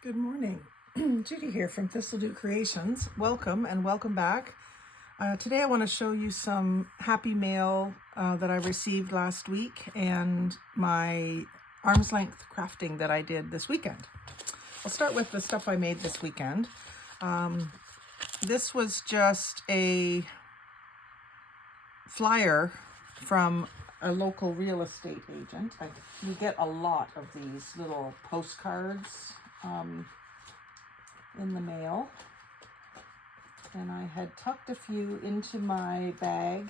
Good morning. Judy here from Thistledew Creations. Welcome and welcome back. Today I want to show you some happy mail that I received last week and my arm's length crafting that I did this weekend. I'll start with the stuff I made this weekend. This was just a flyer from a local real estate agent. We get a lot of these little postcards in the mail, and I had tucked a few into my bag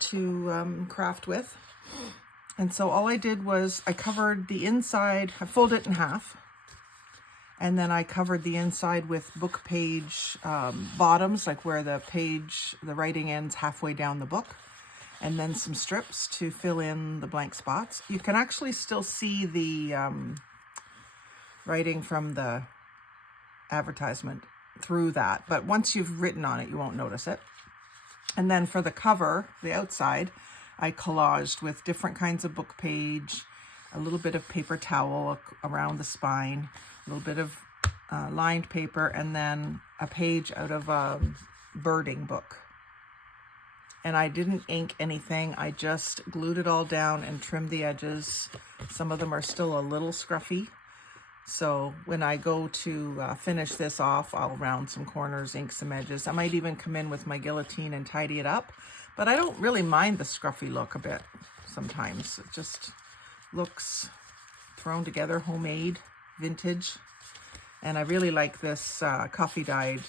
to craft with. And so all I did was I covered the inside, I folded it in half, and then I covered the inside with book page bottoms, like where the writing ends halfway down the book, and then some strips to fill in the blank spots. You can actually still see the writing from the advertisement through that, but once you've written on it, you won't notice it. And then for the cover, the outside, I collaged with different kinds of book page, a little bit of paper towel around the spine, a little bit of lined paper, and then a page out of a birding book. And I didn't ink anything. I just glued it all down and trimmed the edges. Some of them are still a little scruffy. So when I go to finish this off, I'll round some corners, ink some edges. I might even come in with my guillotine and tidy it up. But I don't really mind the scruffy look a bit sometimes. It just looks thrown together, homemade, vintage. And I really like this coffee dyed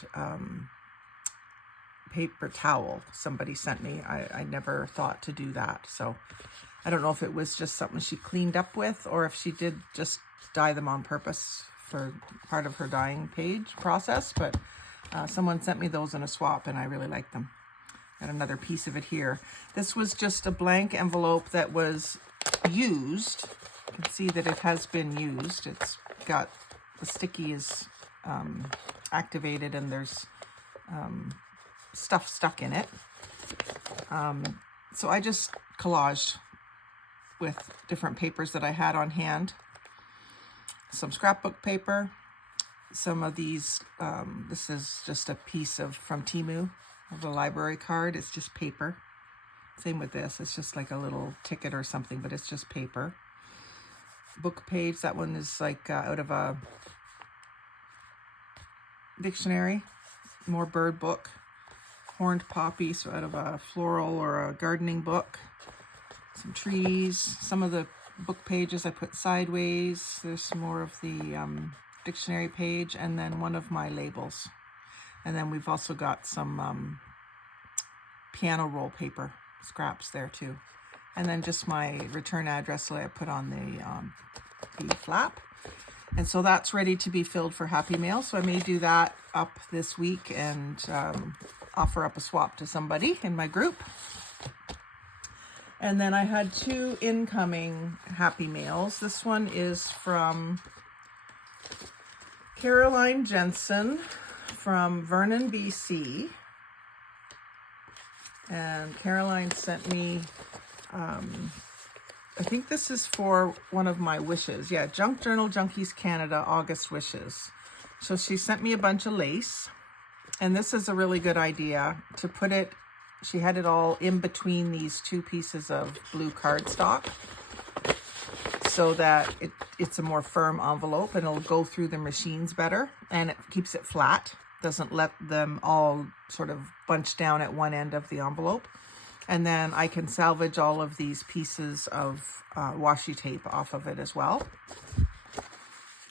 paper towel somebody sent me. I never thought to do that. So I don't know if it was just something she cleaned up with or if she did just dye them on purpose for part of her dyeing process, but someone sent me those in a swap and I really like them. Got another piece of it here. This was just a blank envelope that was used. You can see that it has been used. It's got the sticky is activated and there's stuff stuck in it. So I just collaged with different papers that I had on hand. Some scrapbook paper, some of these, this is just a piece from Temu, of a library card. It's just paper. Same with this, it's just like a little ticket or something, but it's just paper. Book page, that one is like out of a dictionary, more bird book. Horned poppy, so out of a floral or a gardening book. Some trees, some of the book pages I put sideways. There's some more of the dictionary page, and then one of my labels. And then we've also got some piano roll paper scraps there too. And then just my return address that I put on the flap. And so that's ready to be filled for Happy Mail. So I may do that up this week and offer up a swap to somebody in my group. And then I had two incoming Happy Mails. This one is from Caroline Jensen from Vernon, BC. And Caroline sent me, I think this is for one of my wishes. Yeah, Junk Journal Junkies Canada August wishes. So she sent me a bunch of lace. And this is a really good idea to put it, she had it all in between these two pieces of blue cardstock so that it's a more firm envelope and it'll go through the machines better and it keeps it flat. Doesn't let them all sort of bunch down at one end of the envelope. And then I can salvage all of these pieces of washi tape off of it as well.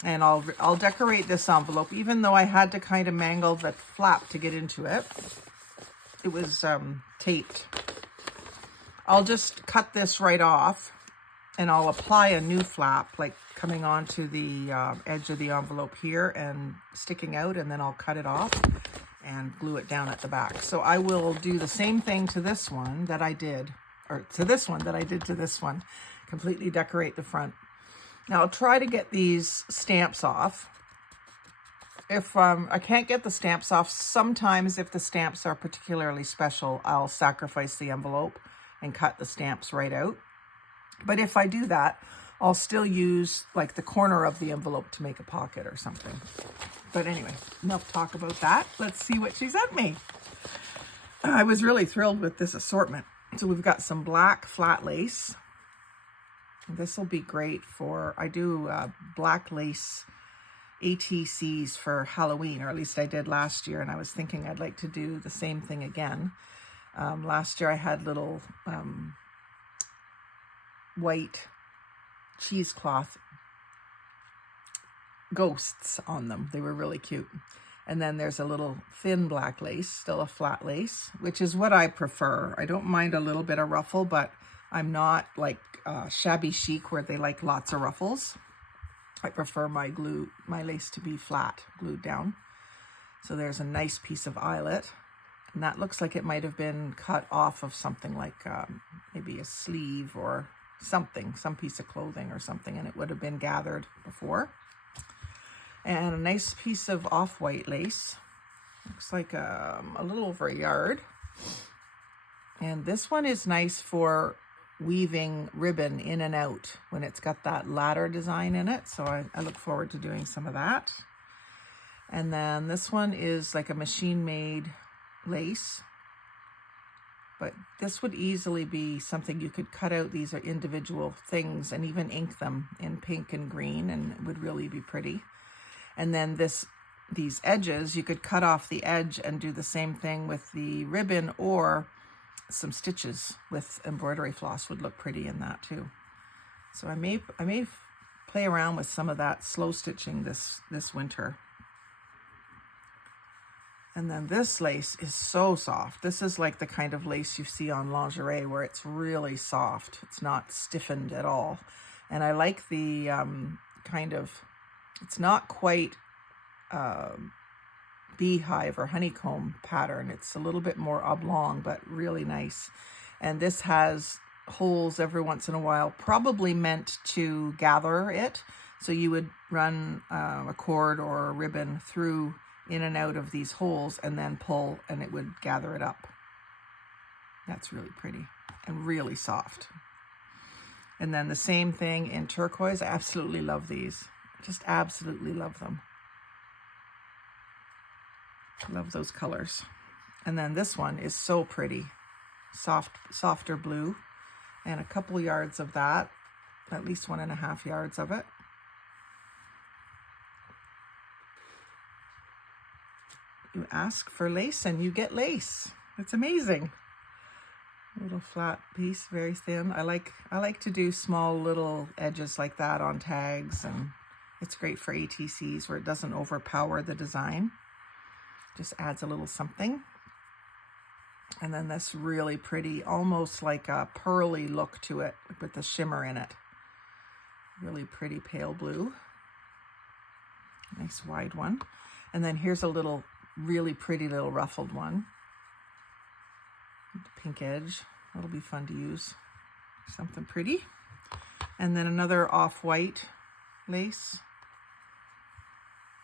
And I'll decorate this envelope, even though I had to kind of mangle the flap to get into it. It was taped. I'll just cut this right off and I'll apply a new flap, like coming onto the edge of the envelope here and sticking out, and then I'll cut it off and glue it down at the back. So I will do the same thing to this one that I did, or to this one that I did to this one, completely decorate the front. Now I'll try to get these stamps off. If I can't get the stamps off, sometimes if the stamps are particularly special, I'll sacrifice the envelope and cut the stamps right out. But if I do that, I'll still use like the corner of the envelope to make a pocket or something. But anyway, enough talk about that. Let's see what she sent me. I was really thrilled with this assortment. So we've got some black flat lace. This will be great for, I do black lace ATCs for Halloween, or at least I did last year, and I was thinking I'd like to do the same thing again. Last year I had little white cheesecloth ghosts on them. They were really cute. And then there's a little thin black lace, still a flat lace, which is what I prefer. I don't mind a little bit of ruffle, but I'm not like shabby chic where they like lots of ruffles. I prefer my lace to be flat, glued down. So there's a nice piece of eyelet. And that looks like it might have been cut off of something like maybe a sleeve or something, some piece of clothing or something, and it would have been gathered before. And a nice piece of off-white lace. Looks like a little over a yard. And this one is nice for weaving ribbon in and out when it's got that ladder design in it. So I look forward to doing some of that. And then this one is like a machine-made lace. But this would easily be something you could cut out. These are individual things and even ink them in pink and green, and it would really be pretty. And then these edges, you could cut off the edge and do the same thing with the ribbon, or some stitches with embroidery floss would look pretty in that too. So I may play around with some of that slow stitching this winter. And then this lace is so soft. This is like the kind of lace you see on lingerie where it's really soft. It's not stiffened at all. And I like the it's not quite beehive or honeycomb pattern. It's a little bit more oblong, but really nice. And this has holes every once in a while, probably meant to gather it. So you would run a cord or a ribbon through in and out of these holes and then pull, and it would gather it up. That's really pretty and really soft. And then the same thing in turquoise. I absolutely love these. Just absolutely love them. Love those colors. And then this one is so pretty. Softer blue, and a couple yards of that, at least 1.5 yards of it. You ask for lace and you get lace. It's amazing. A little flat piece, very thin. I like to do small little edges like that on tags, and it's great for ATCs where it doesn't overpower the design. Just adds a little something. And then this really pretty, almost like a pearly look to it with the shimmer in it. Really pretty pale blue. Nice wide one. And then here's a little really pretty little ruffled one. Pink edge. That'll be fun to use. Something pretty. And then another off-white lace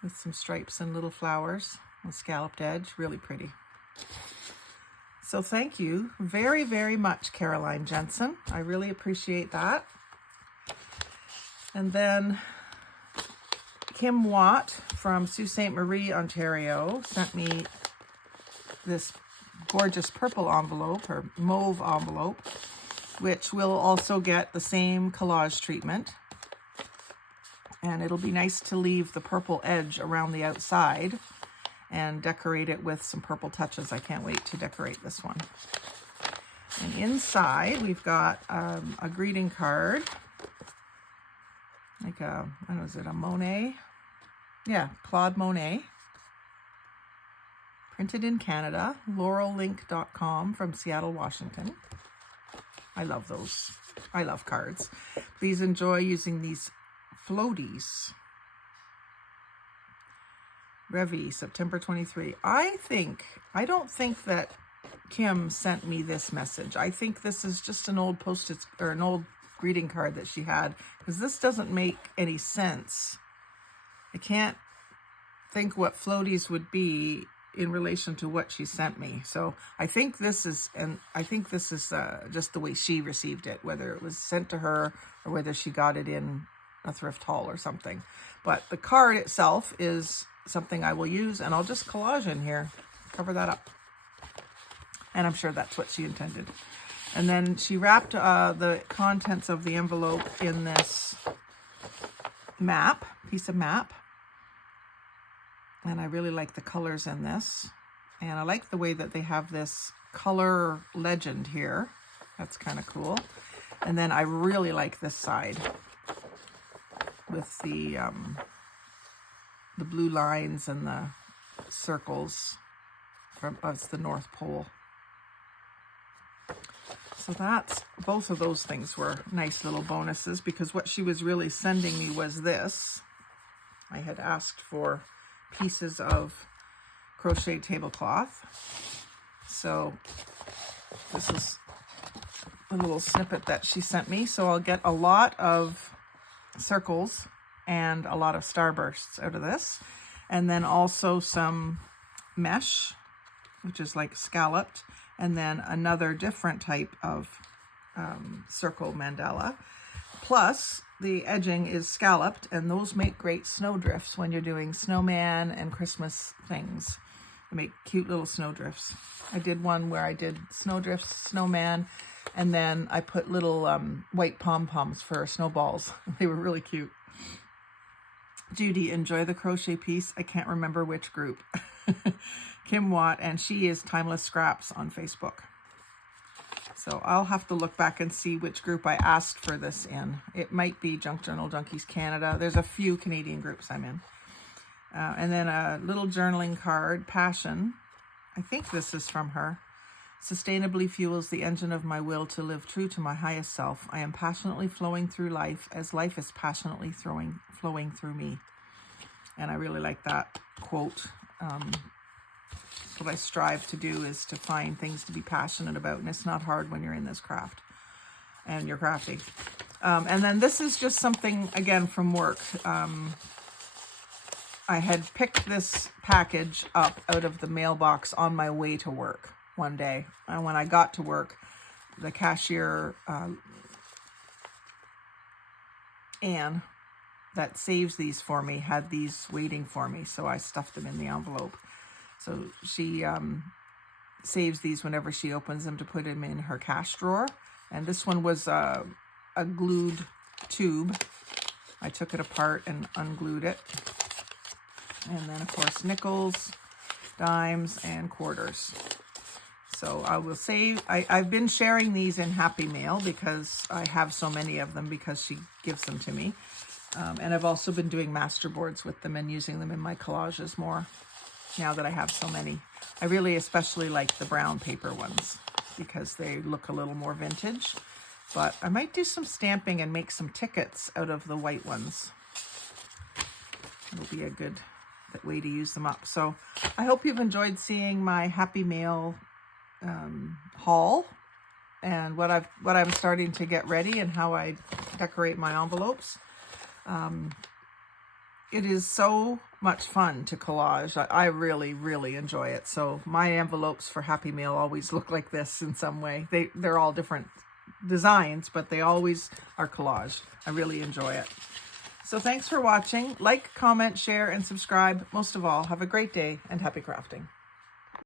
with some stripes and little flowers. A scalloped edge. Really pretty. So thank you very, very much, Caroline Jensen. I really appreciate that. And then Kim Watt from Sault Ste. Marie, Ontario, sent me this gorgeous purple envelope, or mauve envelope, which will also get the same collage treatment. And it'll be nice to leave the purple edge around the outside and decorate it with some purple touches. I can't wait to decorate this one. And inside we've got a greeting card, like a, I don't know, is it a Monet? Yeah, Claude Monet. Printed in Canada, laurellink.com from Seattle, Washington. I love those. I love cards. Please enjoy using these floaties. Revi, September 23. I don't think that Kim sent me this message. I think this is just an old postage or an old greeting card that she had, because this doesn't make any sense. I can't think what floaties would be in relation to what she sent me. So I think this is, just the way she received it, whether it was sent to her or whether she got it in a thrift haul or something. But the card itself is something I will use, and I'll just collage in here, cover that up. And I'm sure that's what she intended. And then she wrapped the contents of the envelope in this piece of map. And I really like the colors in this. And I like the way that they have this color legend here. That's kind of cool. And then I really like this side with the blue lines and the circles from the North Pole. So both of those things were nice little bonuses, because what she was really sending me was this. I had asked for pieces of crochet tablecloth. So this is a little snippet that she sent me. So I'll get a lot of circles and a lot of starbursts out of this. And then also some mesh, which is like scalloped, and then another different type of circle mandala. Plus, the edging is scalloped, and those make great snowdrifts when you're doing snowman and Christmas things. They make cute little snowdrifts. I did one where I did snowdrifts, snowman, and then I put little white pom-poms for snowballs. They were really cute. Judy, enjoy the crochet piece. I can't remember which group. Kim Watt, and she is Timeless Scraps on Facebook. So I'll have to look back and see which group I asked for this in. It might be Junk Journal Junkies Canada. There's a few Canadian groups I'm in. And then a little journaling card, Passion. I think this is from her. Sustainably fuels the engine of my will to live true to my highest self. I am passionately flowing through life as life is passionately flowing through me. And I really like that quote. What I strive to do is to find things to be passionate about, and it's not hard when you're in this craft and you're crafting. And then this is just something, again, from work. I had picked this package up out of the mailbox on my way to work one day, and when I got to work, the cashier, Anne, that saves these for me, had these waiting for me, so I stuffed them in the envelope. So she saves these whenever she opens them to put them in her cash drawer. And this one was a glued tube. I took it apart and unglued it. And then, of course, nickels, dimes, and quarters. So I will save. I've been sharing these in Happy Mail because I have so many of them, because she gives them to me. And I've also been doing masterboards with them and using them in my collages more, now that I have so many. I really especially like the brown paper ones because they look a little more vintage, but I might do some stamping and make some tickets out of the white ones. It'll be a good way to use them up. So I hope you've enjoyed seeing my Happy Mail haul and what I'm starting to get ready and how I decorate my envelopes. It is so much fun to collage. I really, really enjoy it. So my envelopes for Happy Mail always look like this in some way. They're all different designs, but they always are collage. I really enjoy it. So thanks for watching. Like, comment, share, and subscribe. Most of all, have a great day and happy crafting.